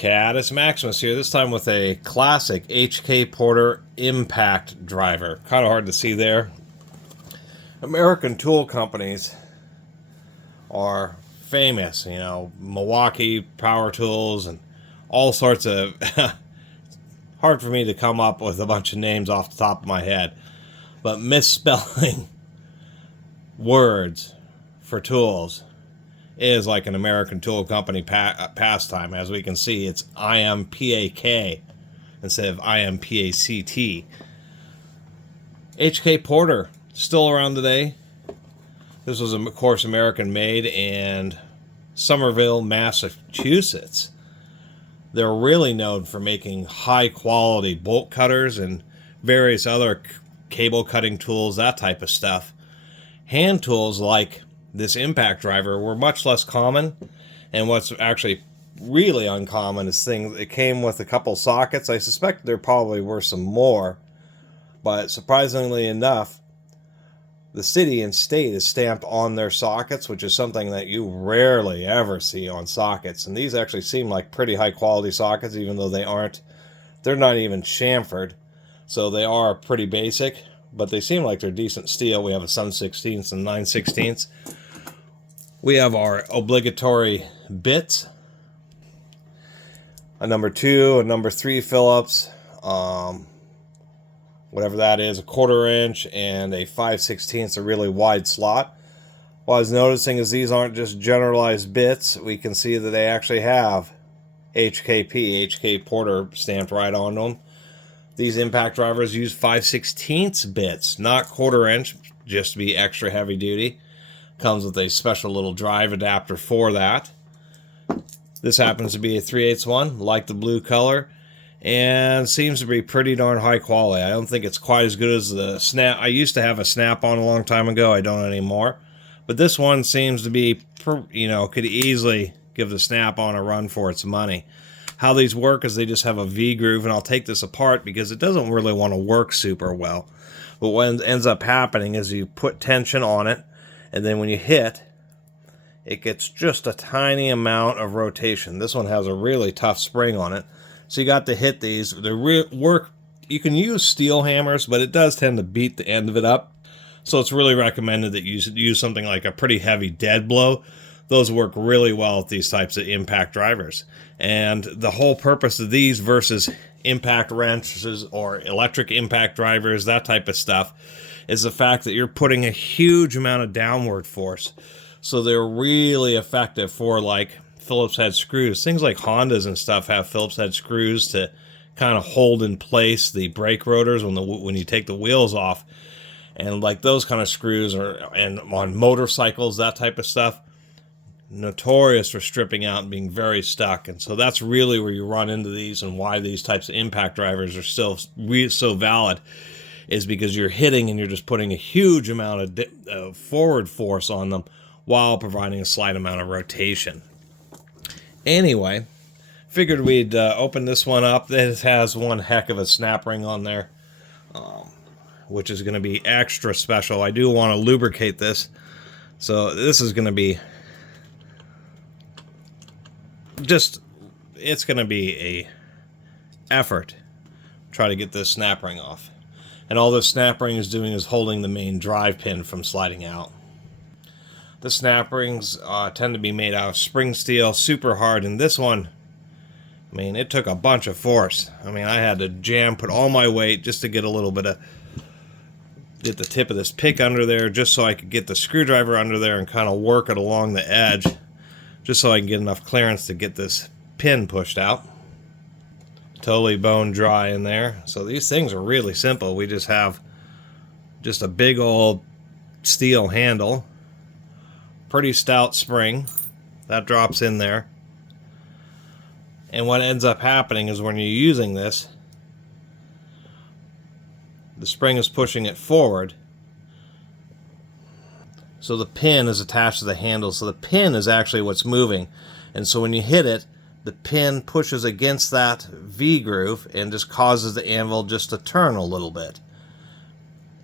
Catus Maximus here, this time with a classic HK Porter Impakdriver. Kind of hard to see there. American tool companies are famous, you know, Milwaukee Power Tools and all sorts of... hard for me to come up with a bunch of names off the top of my head. But misspelling words for tools is like an American tool company pastime. As we can see, it's IMPAK instead of IMPACT. HK Porter, still around today. This was, of course, American made in Somerville, Massachusetts. They're really known for making high quality bolt cutters and various other cable cutting tools, that type of stuff. Hand tools like this Impakdriver were much less common, and what's actually really uncommon is it came with a couple sockets. I suspect there probably were some more, but surprisingly enough, the city and state is stamped on their sockets, which is something that you rarely ever see on sockets. And these actually seem like pretty high quality sockets, even though they're not even chamfered, so they are pretty basic, but they seem like they're decent steel. We have a 7/16 and 9/16. We have our obligatory bits, a number 2, a number 3 Phillips, whatever that is, a 1/4 inch, and a 5/16, a really wide slot. What I was noticing is these aren't just generalized bits. We can see that they actually have HK Porter stamped right on them. These Impakdrivers use 5/16 bits, not 1/4 inch, just to be extra heavy duty. Comes with a special little drive adapter for that. This happens to be a 3/8 one, like the blue color, and seems to be pretty darn high quality. I don't think it's quite as good as the snap. I used to have a snap-on a long time ago. I don't anymore. But this one seems to be, you know, could easily give the snap-on a run for its money. How these work is they just have a V-groove, and I'll take this apart because it doesn't really want to work super well. But what ends up happening is you put tension on it, and then when you hit, it gets just a tiny amount of rotation. This one has a really tough spring on it. So you got to hit these. You can use steel hammers, but it does tend to beat the end of it up. So it's really recommended that you use something like a pretty heavy dead blow. Those work really well with these types of Impakdrivers. And the whole purpose of these versus impact wrenches or electric Impakdrivers, that type of stuff, is the fact that you're putting a huge amount of downward force. So they're really effective for like Phillips head screws. Things like Hondas and stuff have Phillips head screws to kind of hold in place the brake rotors when you take the wheels off. And like those kind of screws and on motorcycles, that type of stuff, notorious for stripping out and being very stuck. And so that's really where you run into these, and why these types of Impakdrivers are still so valid, is because you're hitting and you're just putting a huge amount of forward force on them while providing a slight amount of rotation. Anyway, figured we'd open this one up. This has one heck of a snap ring on there, which is going to be extra special. I do want to lubricate this, so this is going to be it's going to be a effort to try to get this snap ring off. And all this snap ring is doing is holding the main drive pin from sliding out. The snap rings tend to be made out of spring steel, super hard, and this one, I mean, it took a bunch of force. I mean, I had to put all my weight just to get get the tip of this pick under there, just so I could get the screwdriver under there and kind of work it along the edge, just so I can get enough clearance to get this pin pushed out. Totally bone dry in there. So these things are really simple. We just have a big old steel handle, pretty stout spring that drops in there. And what ends up happening is when you're using this, the spring is pushing it forward. So the pin is attached to the handle. So the pin is actually what's moving. And so when you hit it, the pin pushes against that V-groove and just causes the anvil just to turn a little bit.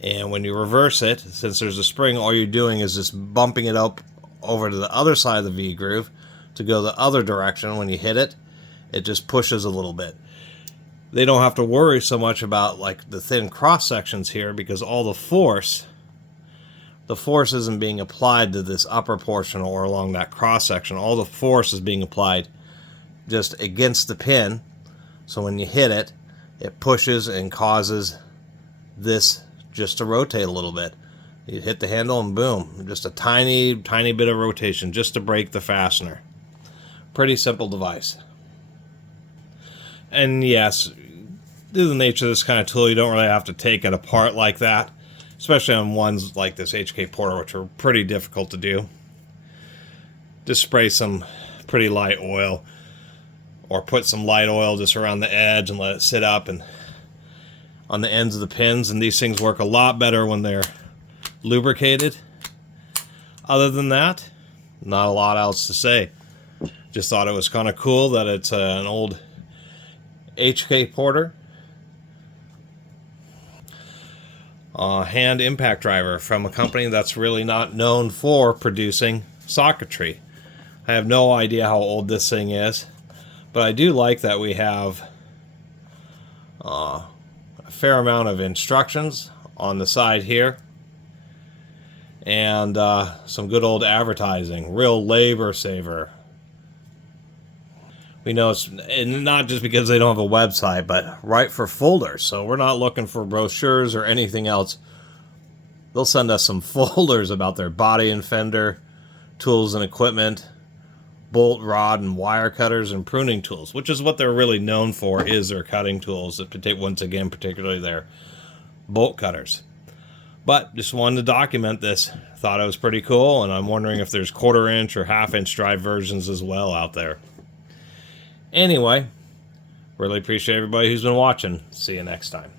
And when you reverse it, since there's a spring, all you're doing is just bumping it up over to the other side of the V-groove to go the other direction when you hit it. it just pushes a little bit. They don't have to worry so much about like the thin cross sections here, because all the force isn't being applied to this upper portion or along that cross section. All the force is being applied just against the pin. So when you hit it, it pushes and causes this just to rotate a little bit. You hit the handle and boom, just a tiny bit of rotation just to break the fastener. Pretty simple device. And yes, due to the nature of this kind of tool, you don't really have to take it apart like that, especially on ones like this HK Porter, which are pretty difficult to do. Just spray some pretty light oil, or put some light oil just around the edge and let it sit up and on the ends of the pins, and these things work a lot better when they're lubricated. Other than that, not a lot else to say. Just thought it was kind of cool that it's an old HK Porter hand impact driver from a company that's really not known for producing socketry. I have no idea how old this thing is, but I do like that we have a fair amount of instructions on the side here, and some good old advertising. Real labor saver. We know it's not just because they don't have a website, but right for folders. So we're not looking for brochures or anything else. They'll send us some folders about their body and fender, tools and equipment, bolt, rod, and wire cutters, and pruning tools, which is what they're really known for, is their cutting tools. Once again, particularly their bolt cutters. But just wanted to document this. Thought it was pretty cool, and I'm wondering if there's 1/4 inch or 1/2 inch drive versions as well out there. Anyway, really appreciate everybody who's been watching. See you next time.